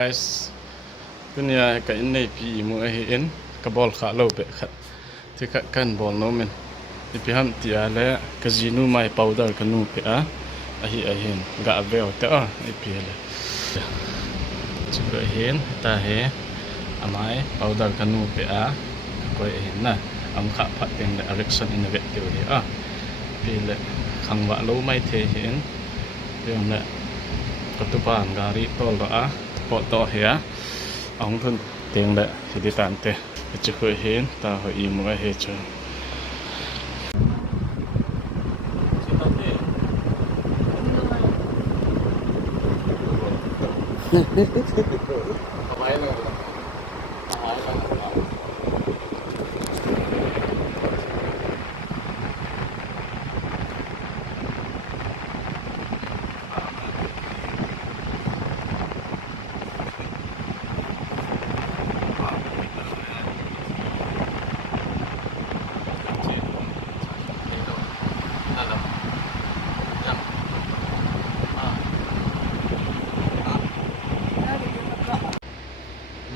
Guys, kunya ka inay pi mo ahin ka ball kha lo be kha ti ka kan ball no men ipi ham ti ala casino mai powder kanu pe a ahi ahin ga aveo te a ipi ala chu ahin ta he amai powder kanu pe a ko ahin na am kha phat teng le erection in the vet te a pi le khangwa lo mai the hin yom le katupan gari tol ro a to hea ông thân tiền lệ thì đi tàn tê chỉ khởi hến ta hỏi im một cái hết chưa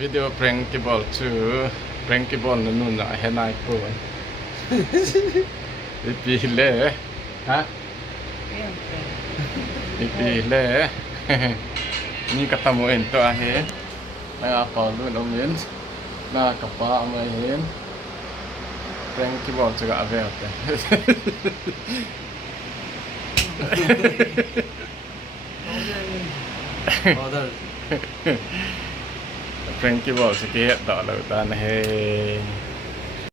video prankable to prankable na nun na henai ko ipile ha ipile ni katamuin to ahe na apalo no men na kapa amahin prankable to ga averte Order. Frankie Ball sẽ kia đỏ đầu ta này